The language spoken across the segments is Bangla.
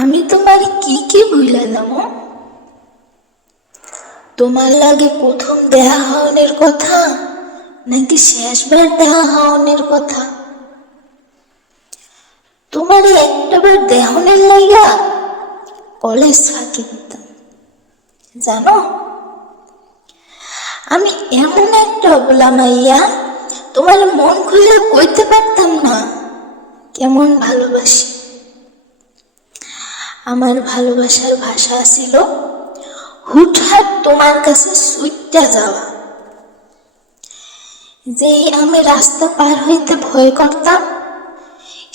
আমি তোমার কি কি ভুলে যাবো? তোমার লাগে প্রথম দেহা হওয়ার কথা নাকি শেষবার দেহা হওয়ার কথা? তোমার একটাবার দেহনের লাইগা কলেজ ফাঁকি দিতাম জানো। আমি এমন একটা অবলা মাইয়া, তোমার মন খুলে কইতে পারতাম না কেমন ভালোবাসি। আমার ভালোবাসার ভাষা ছিল হুটহাট তোমার কাছে সুইটটা যাওয়া। যেই আমি রাস্তা পার হইতে ভয় করতাম,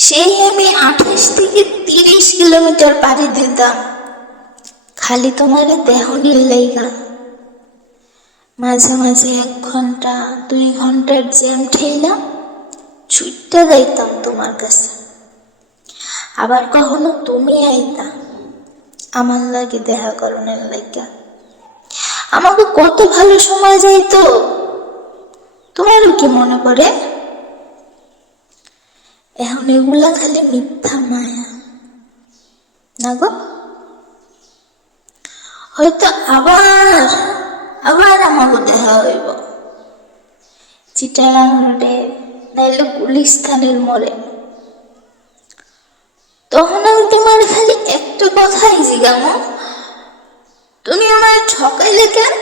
সেই আমি 28 থেকে 30 কিলোমিটার পাড়ি দিতাম খালি তোমার দেহনির লাইগা। মাঝে মাঝে 1 ঘন্টা 2 ঘন্টার জ্যাম ঠেলা ছুটতে যাইতাম তোমার কাছে। আবার কখনো তুমি আইতা আমার লাগে দেখা করণের লাইগা। আমাকে কত ভালো সময় যাইতো, তোমারও কি মনে পড়ে? এখন এগুলা খালি মিথ্যা মায়া না গো। হয়তো আবার আবার আমাকে দেখা হইব চিটাগাং রোডে, নাইলে গুলিস্তানের মোড়ে। তখন আমি তোমার খালি একটা কথাই জিগামো, তুমি আমার ঠকাইলে কেন?